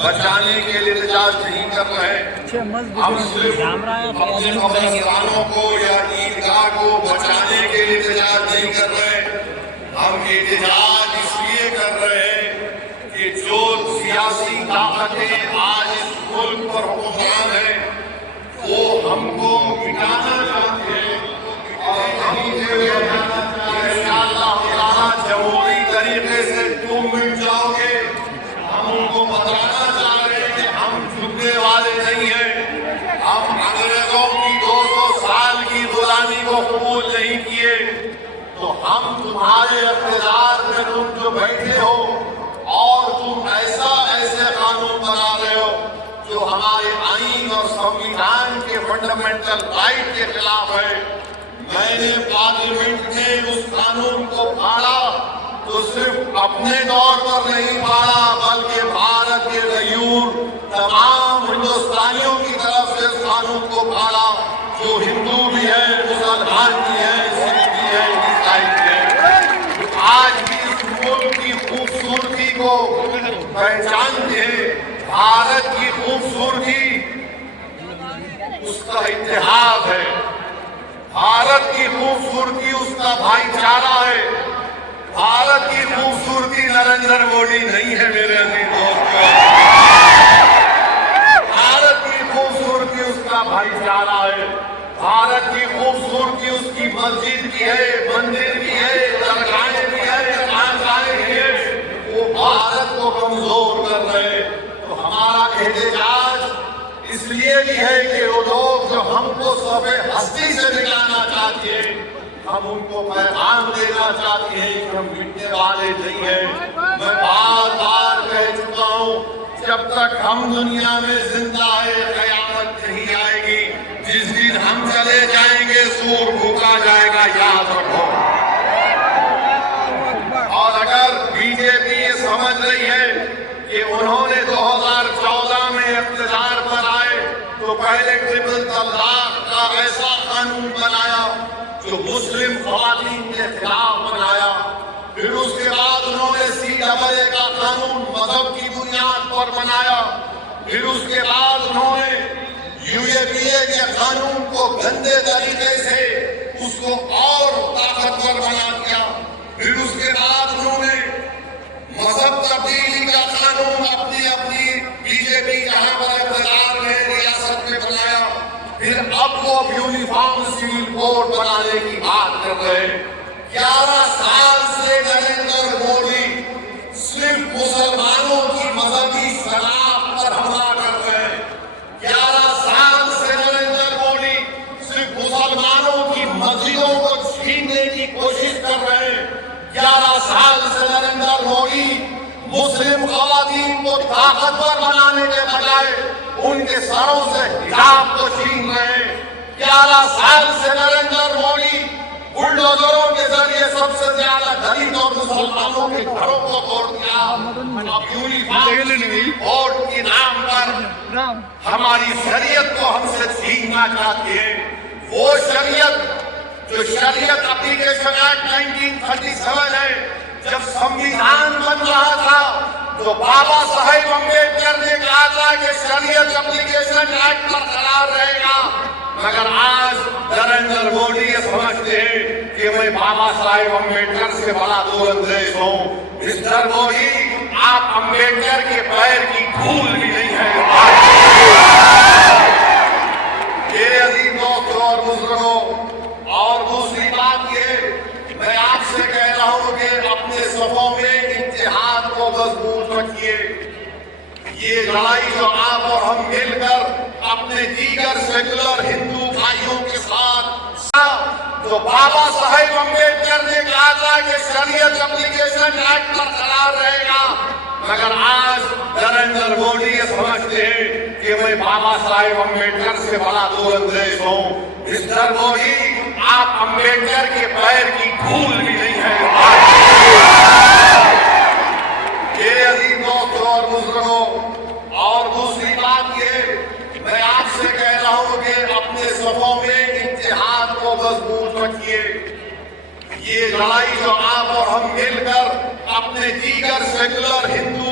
बचाने के लिए एहतजाज नहीं कर रहे हैं। हम सिर्फ अपने कब्रिस्तानों को या ईदगाह को बचाने के लिए एहतजाज नहीं कर रहे हैं। हम एहतजाज इसलिए कर रहे हैं कि जो सियासी ताकतें आज इस मुल्क पर हुक्मरान है वो हमको मिटाना चाहते हैं और जमहूरी तरीके से तुम मिट जाओगे। हम उनको बताना चाह रहे हैं कि हम झुकने वाले नहीं हैं। हम अंग्रेजों की 200 साल की गुलामी को कबूल नहीं किए, तो हम तुम्हारे इख्तियार में तुम जो बैठे हो और तुम ऐसे कानून बना रहे हो जो हमारे आईन और संविधान के फंडामेंटल राइट के खिलाफ है। मैंने पार्लियामेंट में उस कानून को फाड़ा तो सिर्फ अपने तौर पर नहीं फाड़ा, बल्कि भारत के गयूर तमाम हिंदुस्तानियों की तरफ से इस कानून को फाड़ा, जो हिंदू भी है, मुसलमान भी है, सिख भी है, ईसाई भी है। आज भी इस मुल्क की खूबसूरती को पहचानते हैं। भारत की खूबसूरती उसका इतिहास है, भारत की खूबसूरती उसका भाईचारा है। भारत की खूबसूरती नरेंद्र मोदी नहीं है मेरे अजीज दोस्तों। भारत की खूबसूरती उसका भाईचारा है। भारत की खूबसूरती उसकी मस्जिद की है, मंदिर की है, दरगाहें भी है, खानकाहें भी है। वो भारत को कमजोर कर रहे हैं। तो हमारा एहतजाज इसलिए भी है कि वो लोग जो हमको सफ़े हस्ती से मिटाना चाहते हैं, हम उनको पैगाम देना चाहते हैं कि हम मिटने वाले नहीं हैं। मैं बार बार कह चुका हूँ, जब तक हम दुनिया में जिंदा है कयामत नहीं आएगी। जिस दिन हम चले जाएंगे सूर फूका जाएगा, याद रखो। और अगर बीजेपी ये समझ रही है कि उन्होंने 2014 में इख्तियार पर आए तो पहले ट्रिपल तलाक का ऐसा कानून बनाया जो मुस्लिम ख़वातीन के खिलाफ बनाया, फिर उसके बाद उन्होंने CAA का कानून मजहब की बुनियाद पर बनाया, फिर उसके बाद उन्होंने UAPA के कानून को गंदे तरीके से उसको और ताकतवर बना दिया, फिर उसके बाद उन्होंने मजहब तब्दीली का कानून अपनी बीजेपी जहां पर इख्तियार में रियासत में बनाया, फिर अब वो यूनिफॉर्म सिविल कोड बनाने की बात कर रहे हैं। 11 साल से नरेंद्र मोदी सिर्फ मुसलमानों की मजहबी शराब पर हमला कर रहे हैं। 11 साल से नरेंद्र मोदी सिर्फ मुसलमानों की मस्जिदों को छीनने की कोशिश कर रहे हैं। 11 साल से नरेंद्र मोदी मुस्लिम ख़वातीन को ताकतवर बनाने के बजाय उनके सरों से हिजाब को छीन रहे हैं। 11 साल से नरेंद्र मोदी बुलडोजरों के जरिए सबसे ज्यादा दलित और मुसलमानों के घरों को तोड़ दिया। अब यूनिफॉर्म कोड के नाम पर हमारी शरीयत को हमसे छीनना चाहते हैं। वो शरीयत जो शरीयत एप्लीकेशन एक्ट 1937 है, जब संविधान बन रहा था तो बाबा साहेब अम्बेडकर ने कहा था कि शरीयत एप्लीकेशन एक्ट बरकरार रहेगा, मगर आज नरेंद्र मोदी ये समझते हैं कि मैं बाबा साहेब अम्बेडकर से बड़ा दूरंदेश हूँ। मिस्टर मोदी, आप अम्बेडकर के पैर की धूल भी नहीं है। मेरे अजीज दोस्तों और बुजुर्गों, और दूसरी बात ये, मैं आपसे कह रहा हूँ कि अपने सफों में इत्तेहाद को मजबूत रखिए। ये लड़ाई जो आप और हम मिलकर अपने दीगर सेकुलर हिंदू भाइयों के साथ, जो बाबा साहेब अम्बेडकर ने कहा था कि शरीयत एप्लीकेशन एक्ट बरकरार रहेगा, मगर आज नरेंद्र मोदी ये समझते हैं कि मैं बाबा साहेब अम्बेडकर से बड़ा दूरंदेश हूँ। मिस्टर मोदी, आप अम्बेडकर के पैर की धूल भी नहीं है। मेरे अजीज दोस्तों और बुजुर्गों, और दूसरी बात ये, मैं आपसे कह रहा हूँ कि अपने सफों में इत्तेहाद को मजबूत रखिए। ये लड़ाई जो आप और हम मिलकर अपने दीगर सेकुलर हिंदू